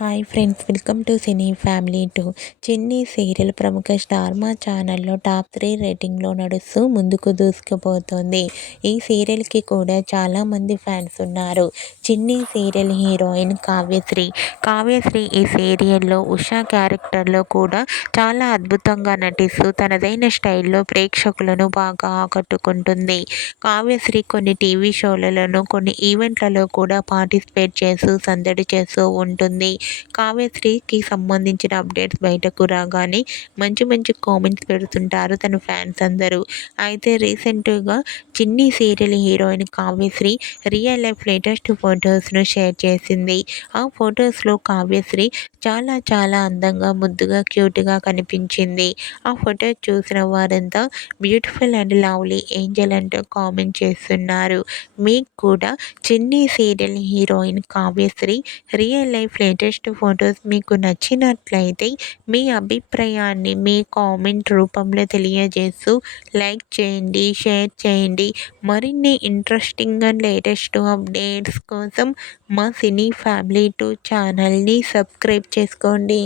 Hi friends, welcome to cine family 2. చిన్ని serial ప్రముఖ star మా ఛానల్లో టాప్ 3 రేటింగ్లో నడుస్తూ ముందుకు దూసుకుపోతుంది. ఈ సీరియల్కి కూడా చాలామంది ఫ్యాన్స్ ఉన్నారు. చిన్ని సీరియల్ హీరోయిన్ కావ్యశ్రీ ఈ సీరియల్లో ఉషా క్యారెక్టర్లో కూడా చాలా అద్భుతంగా నటిస్తూ తనదైన స్టైల్లో ప్రేక్షకులను బాగా ఆకట్టుకుంటుంది. కావ్యశ్రీ కొన్ని టీవీ షోలలోనూ కొన్ని ఈవెంట్లలో కూడా పార్టిసిపేట్ చేస్తూ సందడి చేస్తూ ఉంటుంది. కావ్యశ్రీకి సంబంధించిన అప్డేట్స్ బయటకు రాగానే మంచి మంచి కామెంట్స్ పెడుతుంటారు తన ఫ్యాన్స్ అందరూ. అయితే రీసెంట్గా Chinni serial heroine Kavyasri real life latest ఫొటోస్ను షేర్ చేసింది. ఆ ఫొటోస్లో కావ్యశ్రీ చాలా చాలా అందంగా, ముద్దుగా, క్యూట్గా కనిపించింది. ఆ ఫొటో చూసిన వారంతా బ్యూటిఫుల్ అండ్ లవ్లీ ఏంజల్ అంటూ కామెంట్ చేస్తున్నారు. మీకు కూడా చిన్ని serial heroine Kavyasri real life latest photos మీకు నచ్చినట్లయితే మీ అభిప్రాయాన్ని మీ కామెంట్ రూపంలో తెలియజేస్తూ లైక్ చేయండి, షేర్ చేయండి. మరిన్ని ఇంట్రెస్టింగ్ అండ్ లేటెస్ట్ అప్డేట్స్ కోసం మా సినీ ఫ్యామిలీ 2 ఛానల్ని సబ్స్క్రైబ్ చేసుకోండి.